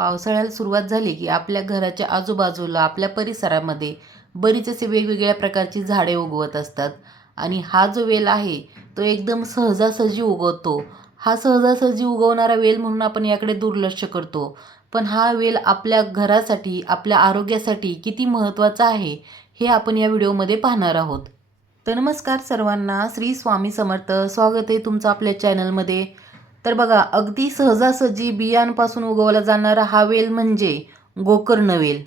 पावसाळ्याला सुरुवात झाली की आपल्या घराच्या आजूबाजूला आपल्या परिसरामध्ये बरीच असे वेगवेगळ्या प्रकारची झाडे उगवत असतात. आणि हा जो वेल आहे तो एकदम सहजासहजी उगवतो. हा सहजासहजी उगवणारा वेल म्हणून आपण याकडे दुर्लक्ष करतो, पण हा वेल आपल्या घरासाठी आपल्या आरोग्यासाठी किती महत्त्वाचा आहे हे आपण या व्हिडिओमध्ये पाहणार आहोत. तर नमस्कार सर्वांना, श्री स्वामी समर्थ. स्वागत आहे तुमचं आपल्या चॅनलमध्ये. तर बघा, अगदी सहजासहजी बियांपासून उगवला जाणारा हा वेल म्हणजे गोकर्ण वेल.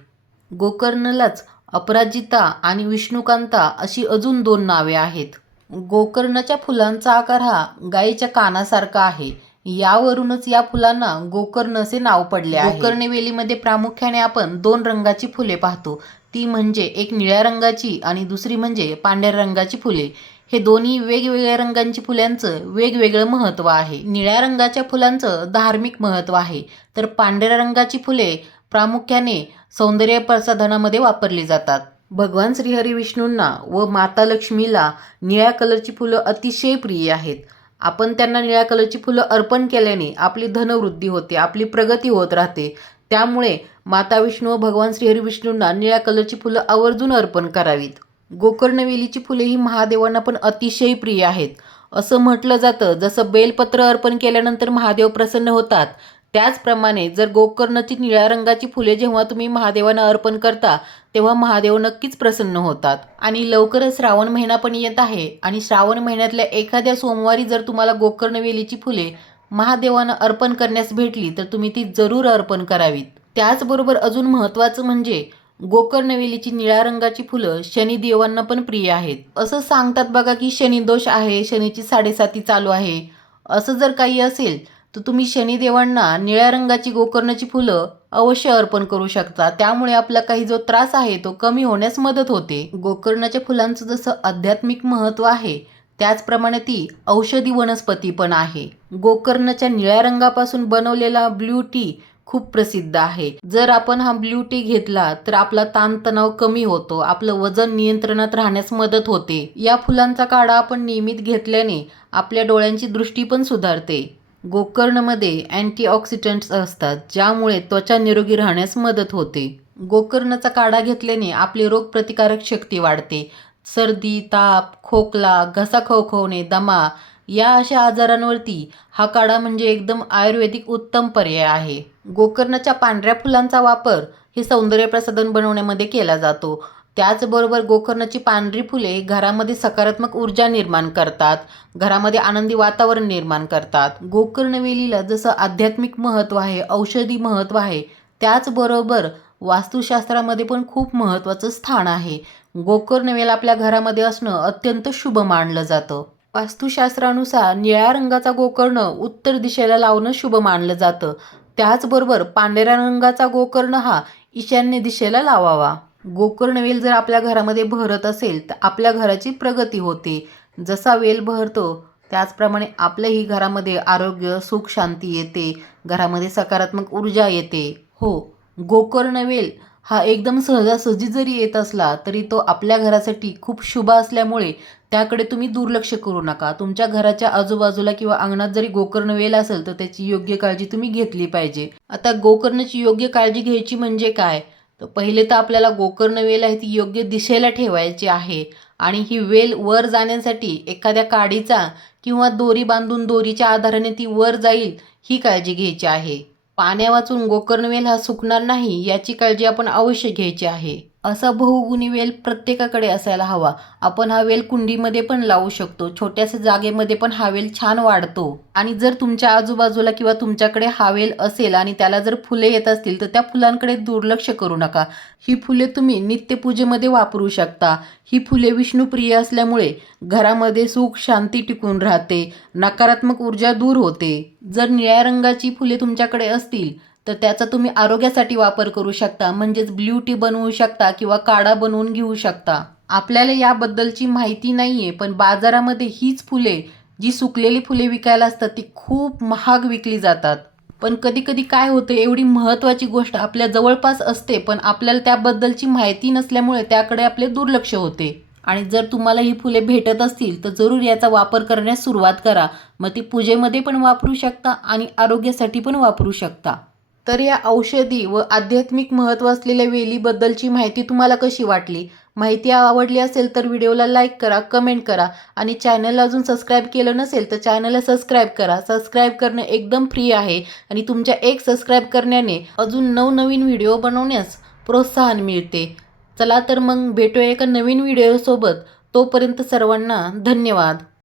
गोकर्णलाच अपराजिता आणि विष्णुकांता अशी अजून 2 नावे आहेत. गोकर्णाच्या फुलांचा आकार हा गायीच्या कानासारखा आहे. यावरूनच या फुलांना गोकर्ण असे नाव पडले आहे. गोकर्ण वेलीमध्ये प्रामुख्याने आपण 2 रंगाची फुले पाहतो. ती म्हणजे एक निळ्या रंगाची आणि दुसरी म्हणजे पांढऱ्या रंगाची फुले. हे दोन्ही वेगवेगळ्या रंगांची फुलांचं वेगवेगळं महत्त्व आहे. निळ्या रंगाच्या फुलांचं धार्मिक महत्त्व आहे, तर पांढऱ्या रंगाची फुले प्रामुख्याने सौंदर्य प्रसाधनामध्ये वापरली जातात. भगवान श्रीहरी विष्णूंना व माता लक्ष्मीला निळ्या कलरची फुलं अतिशय प्रिय आहेत. आपण त्यांना निळ्या कलरची फुलं अर्पण केल्याने आपली धनवृद्धी होते, आपली प्रगती होत राहते. त्यामुळे माता विष्णू व भगवान श्रीहरी विष्णूंना निळ्या कलरची फुलं आवर्जून अर्पण करावीत. गोकर्णवेलीची फुले ही महादेवांना पण अतिशय प्रिय आहेत. असं म्हटलं जातं, जसं बेलपत्र अर्पण केल्यानंतर महादेव प्रसन्न होतात, त्याचप्रमाणे जर गोकर्णाची निळ्या रंगाची फुले जेव्हा तुम्ही महादेवांना अर्पण करता तेव्हा महादेव नक्कीच प्रसन्न होतात. आणि लवकरच श्रावण महिना पण येत आहे आणि श्रावण महिन्यातल्या एखाद्या सोमवारी जर तुम्हाला गोकर्णवेलीची फुले महादेवांना अर्पण करण्यास भेटली तर तुम्ही ती जरूर अर्पण करावीत. त्याचबरोबर अजून महत्त्वाचं म्हणजे गोकर्णवेलीची निळ्या रंगाची फुलं शनिदेवांना पण प्रिय आहेत. असं सांगतात बघा की शनिदोष आहे, शनीची 7.5 चालू आहे. असं जर काही असेल तर तुम्ही शनिदेवांना निळ्या रंगाची गोकर्णाची फुलं अवश्य अर्पण करू शकता. त्यामुळे आपला काही जो त्रास आहे तो कमी होण्यास मदत होते. गोकर्णाच्या फुलांचं जसं आध्यात्मिक महत्त्व आहे त्याचप्रमाणे ती औषधी वनस्पती पण आहे. गोकर्णाच्या निळ्या रंगापासून बनवलेला ब्ल्यू टी खूप प्रसिद्ध आहे. जर आपण हा ब्ल्यू टी घेतला तर आपला ताणतणाव कमी होतो, आपलं वजन नियंत्रणात राहण्यास मदत होते. या फुलांचा काढा आपण नियमित घेतल्याने आपल्या डोळ्यांची दृष्टी पण सुधारते. गोकर्णमध्ये अँटीऑक्सिडंट्स असतात, ज्यामुळे त्वचा निरोगी राहण्यास मदत होते. गोकर्णाचा काढा घेतल्याने आपली रोगप्रतिकारक शक्ती वाढते. सर्दी, ताप, खोकला, घसा खवखवणे, दमा या अशा आजारांवरती हा काढा म्हणजे एकदम आयुर्वेदिक उत्तम पर्याय आहे. गोकर्णाच्या पांढऱ्या फुलांचा वापर हे सौंदर्य प्रसाधन बनवण्यामध्ये केला जातो. त्याचबरोबर गोकर्णाची पांढरी फुले घरामध्ये सकारात्मक ऊर्जा निर्माण करतात, घरामध्ये आनंदी वातावरण निर्माण करतात. गोकर्णवेलीला जसं आध्यात्मिक महत्त्व आहे, औषधी महत्त्व आहे, त्याचबरोबर वास्तुशास्त्रामध्ये पण खूप महत्त्वाचं स्थान आहे. गोकर्णवेल आपल्या घरामध्ये असणं अत्यंत शुभ मानलं जातं. वास्तुशास्त्रानुसार निळ्या रंगाचा गोकर्ण उत्तर दिशेला लावणं शुभ मानलं जातं. त्याचबरोबर पांढऱ्या रंगाचा गोकर्ण हा ईशान्य दिशेला लावावा. गोकर्णवेल जर आपल्या घरामध्ये बहरत असेल तर आपल्या घराची प्रगती होते. जसा वेल बहरतो त्याचप्रमाणे आपल्याही घरामध्ये आरोग्य, सुख, शांती येते, घरामध्ये सकारात्मक ऊर्जा येते. हो, गोकर्णवेल हा एकदम सहजासहजी जरी येत असला तरी तो आपल्या घरासाठी खूप शुभ असल्यामुळे त्याकडे तुम्ही दुर्लक्ष करू नका. तुमच्या घराच्या आजूबाजूला किंवा अंगणात जरी गोकर्णवेल असेल तर त्याची योग्य काळजी तुम्ही घेतली पाहिजे. आता गोकर्णाची योग्य काळजी घ्यायची म्हणजे काय, तर पहिले तर आपल्याला गोकर्णवेल आहे ती योग्य दिशेला ठेवायची आहे. आणि ही वेल वर जाण्यासाठी एखाद्या काडीचा किंवा दोरी बांधून दोरीच्या आधाराने ती वर जाईल ही काळजी घ्यायची आहे. पाण्या वाचून गोकर्णवेल हा सुकणार नाही याची काळजी आपण अवश्य घ्यायची आहे. असा बहुगुणी वेल प्रत्येकाकडे असायला हवा. आपण हा वेल कुंडीमध्ये पण लावू शकतो, छोट्याशा जागेमध्ये पण हा वेल छान वाढतो. आणि जर तुमच्या आजूबाजूला किंवा तुमच्याकडे हा वेल असेल आणि त्याला जर फुले येत असतील तर त्या फुलांकडे दुर्लक्ष करू नका. ही फुले तुम्ही नित्यपूजेमध्ये वापरू शकता. ही फुले विष्णुप्रिय असल्यामुळे घरामध्ये सुख शांती टिकून राहते, नकारात्मक ऊर्जा दूर होते. जर निळ्या रंगाची फुले तुमच्याकडे असतील तर त्याचा तुम्ही आरोग्यासाठी वापर करू शकता, म्हणजेच ब्ल्यू टी बनवू शकता किंवा काढा बनवून घेऊ शकता. आपल्याला याबद्दलची माहिती नाहीये, पण बाजारामध्ये हीच फुले, जी सुकलेली फुले विकायला असतात ती खूप महाग विकली जातात. पण कधी कधी काय होतं, एवढी महत्त्वाची गोष्ट आपल्या जवळपास असते पण आपल्याला त्याबद्दलची माहिती नसल्यामुळे त्याकडे आपले दुर्लक्ष होते. आणि जर तुम्हाला ही फुले भेटत असतील तर जरूर याचा वापर करण्यास सुरुवात करा. मग ती पूजेमध्ये पण वापरू शकता आणि आरोग्यासाठी पण वापरू शकता. तर या औषधी व आध्यात्मिक महत्त्व असलेल्या वेलीबद्दलची माहिती तुम्हाला कशी वाटली? माहिती आवडली असेल तर व्हिडिओला लाईक करा, कमेंट करा आणि चॅनलला अजून सबस्क्राईब केलं नसेल तर चॅनलला सबस्क्राईब करा. सबस्क्राईब करणं एकदम फ्री आहे आणि तुमच्या एक सबस्क्राईब करण्याने अजून नवनवीन व्हिडिओ बनवण्यास प्रोत्साहन मिळते. चला तर मग भेटूया एका नवीन व्हिडिओसोबत. तोपर्यंत सर्वांना धन्यवाद.